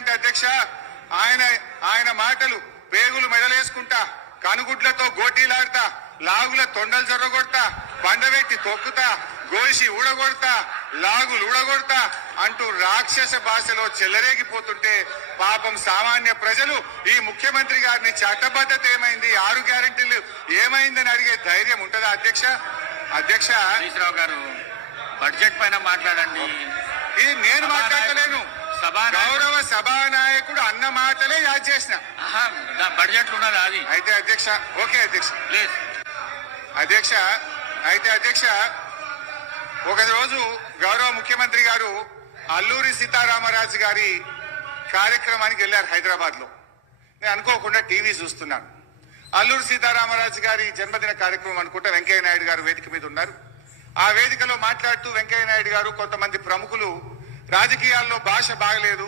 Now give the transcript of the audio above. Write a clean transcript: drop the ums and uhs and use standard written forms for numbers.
అంటే అధ్యక్ష ఆయన ఆయన మాటలు పేగులు మెడలేసుకుంటా, కనుగుడ్లతో గోటీలాడతా, లాగుల తొండలు జొర్రగొడతా, బండవెట్టి తొక్కుతా, గోసి ఊడగొడతా, లాగులు ఊడగొడతా అంటూ రాక్షస భాషలో చెలరేగిపోతుంటే పాపం సామాన్య ప్రజలు ఈ ముఖ్యమంత్రి గారిని చట్టబద్ధత ఏమైంది, 6 గ్యారెంటీలు ఏమైందని అడిగే ధైర్యం ఉంటుందా అధ్యక్ష? అధ్యక్ష హరీశ్రావు గారు బడ్జెట్ పైన మాట్లాడండి. ఇది నేను మాట్లాడలేను, గౌరవ సభానాయకుడు అన్న మాటలే యాద్ చేసిన. బడ్జెట్ ఉన్నది అది అయితే అధ్యక్ష ఓకే అధ్యక్ష ప్లీజ్ అధ్యక్ష అయితే అధ్యక్ష ఒకరోజు గౌరవ ముఖ్యమంత్రి గారు అల్లూరి సీతారామరాజు గారి కార్యక్రమానికి వెళ్ళారు హైదరాబాద్ లో. నేను అనుకోకుండా టీవీ చూస్తున్నాను. అల్లూరి సీతారామరాజు గారి జన్మదిన కార్యక్రమం అనుకుంటా వెంకయ్య నాయుడు గారు వేదిక మీద ఉన్నారు. ఆ వేదికలో మాట్లాడుతూ వెంకయ్య నాయుడు గారు కొంతమంది ప్రముఖులు రాజకీయాల్లో భాష బాగలేదు,